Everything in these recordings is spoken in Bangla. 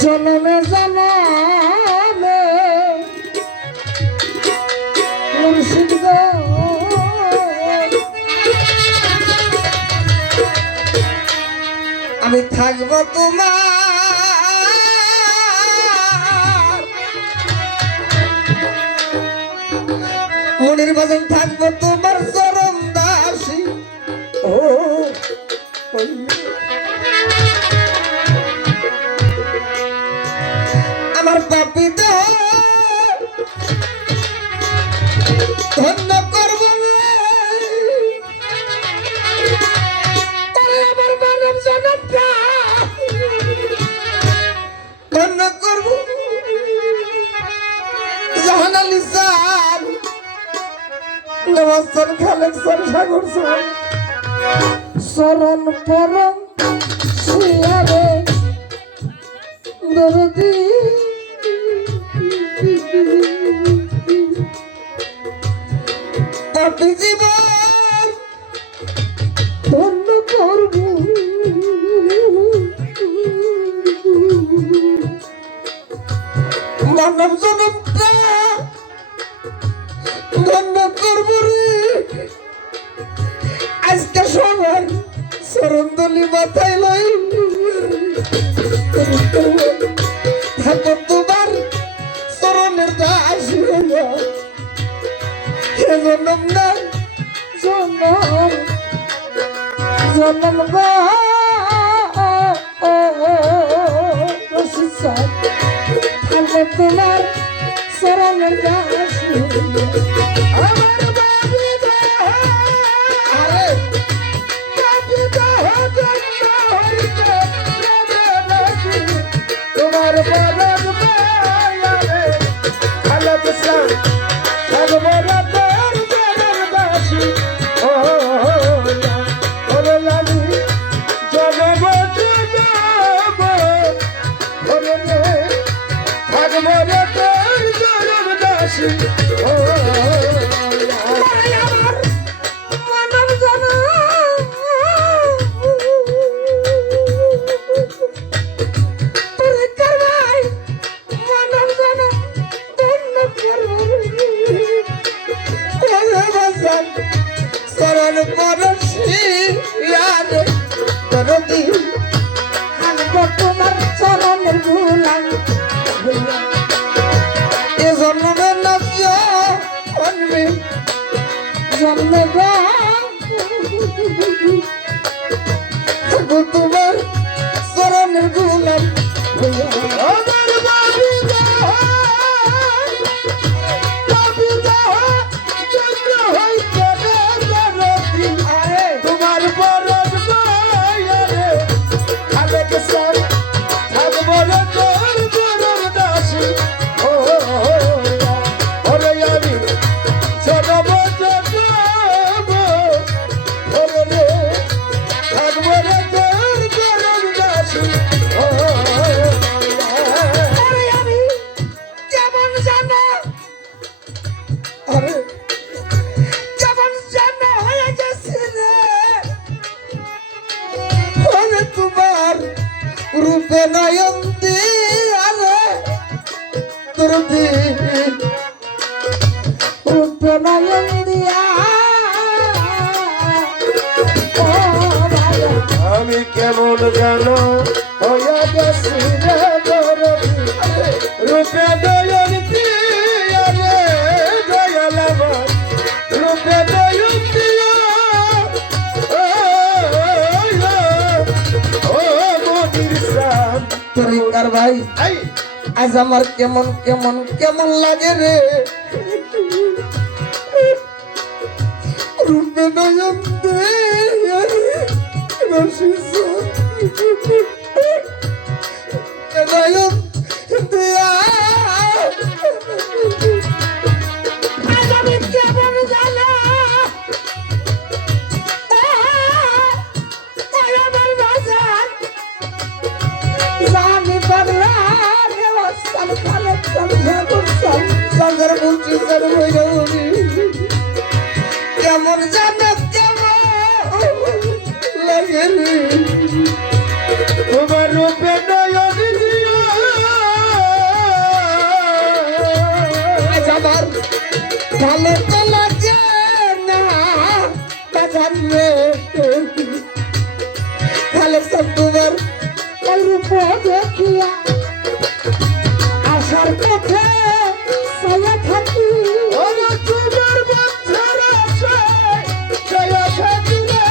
জনমে জনমে মুর্শিদ গো আমি থাকবো তোমার মনের বাজন থাকবো তোমার চরণ দাসী ও আমার পাপি দেহ ধন্য করব আমার মানব জনতা ধন্য করব জাহান আলী স্যার নমস্কার খালেক স্যার সাগর স্যার শরণ পরম শিয়ারে দরদি পাপি জীবন ধন্য করব মানব জনতা ধন্য করব রে আজকে সবার চরণদলি মাথায় লই থাকো তোমার চরণের দাসী হইয়া হে জনম না জনম জনম গো থাকো তোমার চরণের দাসী আমার বাবু আরে তোমার বরদ মায়ারে খালক স্যার ভগবান তোর দাসী ও ওরে লালি জনম জনম ওরে ভগবান তোর জনম দাসী ও চরণ পরশিয়ারে দরদি থাকবো তোমার চরণের গুলাম এ জন্মে না জন্মে জন্মে থাকবো তোমার চরণের গুলাম রূপে নয়ন দিয়ারে তুরবি রূপে নয়ন দিয়া আমি কেমন জানো হয়ে গেছি রে দরদি রূপে নয়ন দিয়ারে দয়াল আমার রূপে নয়ন দিয়া তরিকার ভাই আজ আমার কেমন কেমন কেমন লাগে রে রূপে নয়ন নয়ন দিয়া আজ আমি কেমন জানা আমার বাজার জানি পাগলা খালেক সাগর বলছি স্যার কেমন জানে কেমন লাগে তোমার রূপে নয়ন দিয়া ভালো তো লাগে না বাজান রে খালেক সাহেব তোমার ওই রূপ দেখিয়া আসার পথে সায়া থাকি তোমার বন্ধের আশায় সায়া থাকি রে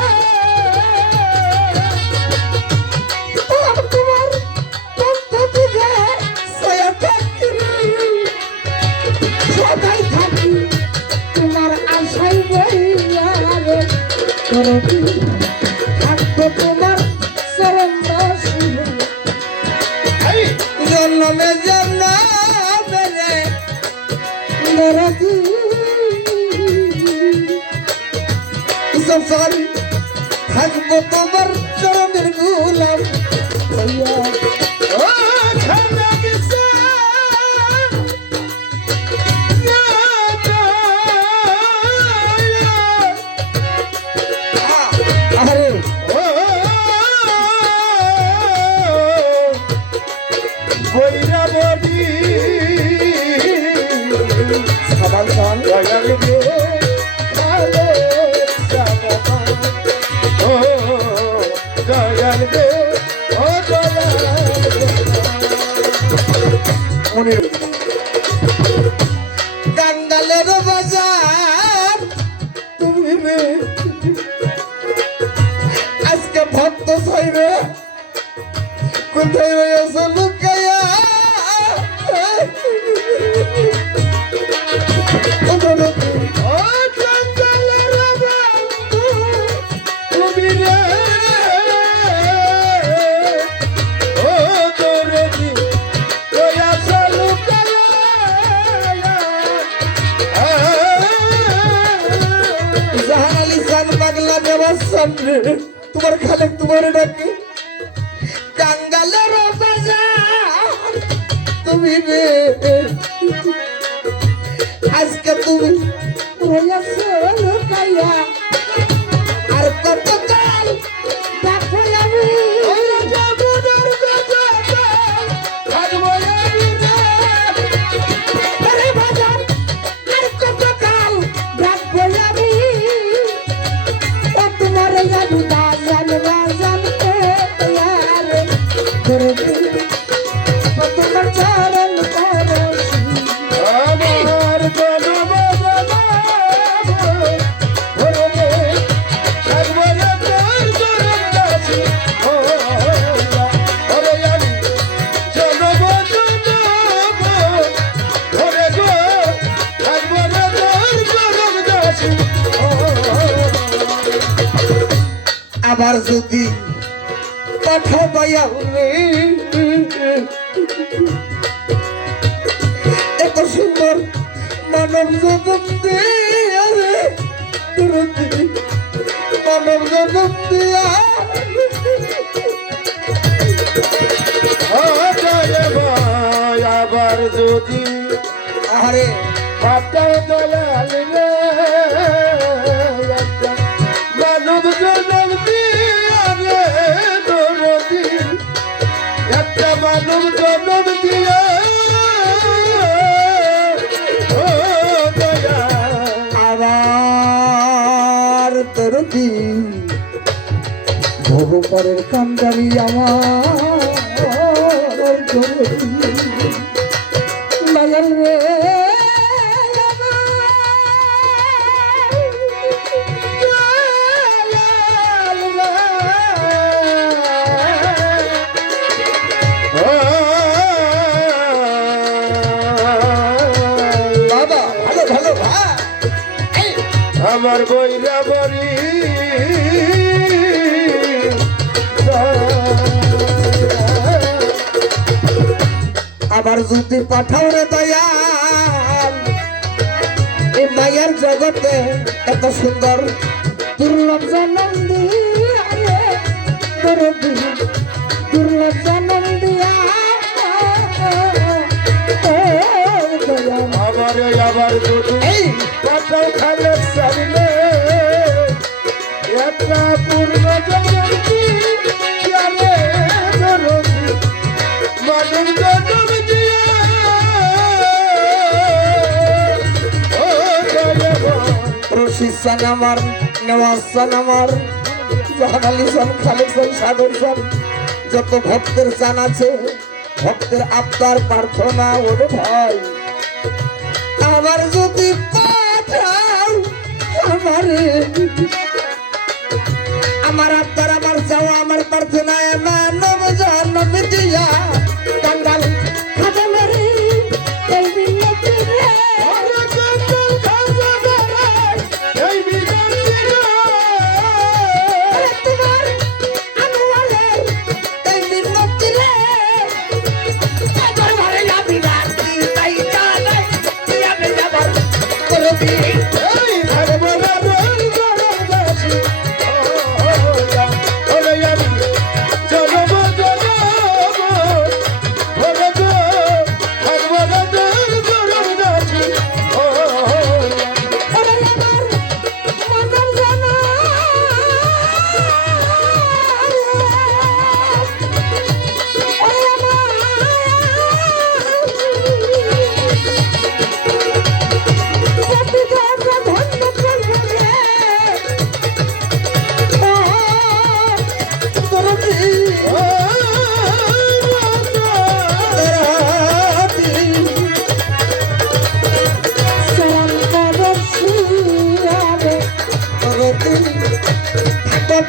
তোমার বন্ধ দিকে সায়া থাকি রে সদাই থাকি তোমার আশাই বইয়া রে থাকবে তোমার চরণ দাসী জন্মে জন্মে রে নরদি সংসার থাকবো তোমার চরণের গোলাম হইয়া কাঙ্গালের বাজার তুমি আজকে ভক্ত সাইবে কোথায় রয়েছে লুকাইয়া তোমার খালেক তোমার ডাকে কাঙ্গালের বাজার তুমি আজকে তুমি আর কতকাল দেখো আমি আবার যদি পাঠাও পাইয়া এত সুন্দর মানব জগৎ মানব জগৎ দিয়া আবার যদি আরে পাঠাও দয়াল রে মানব জগৎ দিয়া রে দরদি একটা মানব জগৎ দিয়া আবার দরদি ভগবানের কান্দারি আমার দয়াল রে আমার বইরা বড়ি আবার যদি পাঠাও রে দয়াল এই মায়ার জগতে এত সুন্দর দুর্লভ জনম দিয়া রে দুর্লভ জনম দিয়া আবার যদি পাঠাও খালেক সামনে একটা পূর্ণ জগৎ দিয়া রে মানব জগৎ দিয়া সান আমার নেওয়াজ সান আমার জাহান আলী সান খালেক সান সাগর সান যত ভক্তের চান আছে ভক্তের আবদার প্রার্থনা ওরে ভাই আমার যদি পাঠাও আমারে আমার আবদার আমার চাওয়া আমার প্রার্থনা আমার নব জাহান মিটিয়া কাঙ্গাল খাবে মেরে এই বিনতি রে তোমার আনুয়ালের এই বিনতি রে দরবারে যাবি না তাই জানে আমি যাবার করবি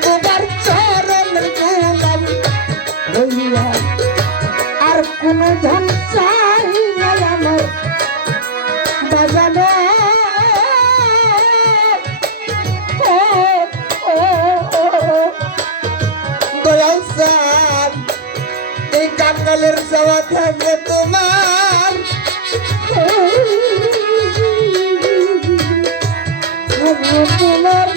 তোমার চরণের গোলাম হইয়া আর কোন ধন চাই না আমার বাজানো দয়াল সান এই কাঙ্গালের যাওয়া থাকবে তোমার তোমার